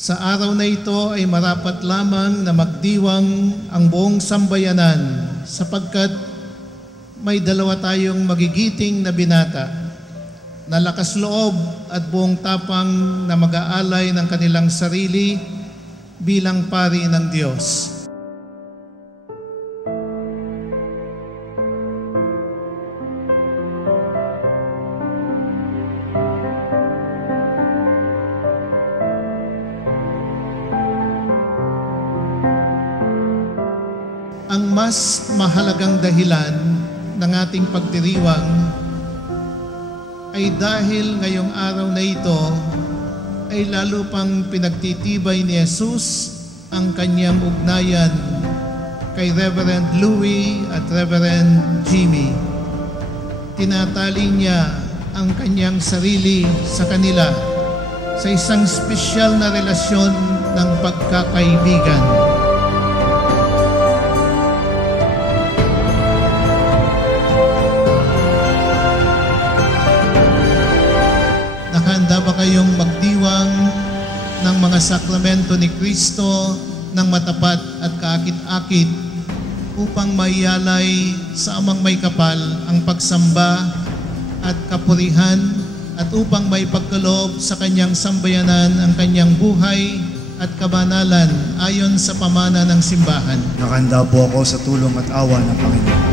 Sa araw na ito ay marapat lamang na magdiwang ang buong sambayanan sapagkat may dalawa tayong magigiting na binata na lakas loob at buong tapang na mag-aalay ng kanilang sarili bilang pari ng Diyos. Ang mas mahalagang dahilan ng ating pagdiriwang ay dahil ngayong araw na ito ay lalo pang pinagtitibay ni Jesus ang kanyang ugnayan kay Reverend Louie at Reverend Jimmy. Tinatali niya ang kanyang sarili sa kanila sa isang espesyal na relasyon ng pagkakaibigan. Nakahanda ba kayong magdiwang ng mga sakramento ni Kristo ng matapat at kaakit-akit upang maiyalay sa Amang may kapal ang pagsamba at kapurihan at upang may pagkaloob sa kanyang sambayanan ang kanyang buhay at kabanalan ayon sa pamana ng simbahan? Nakahanda po ako sa tulong at awa ng Panginoon.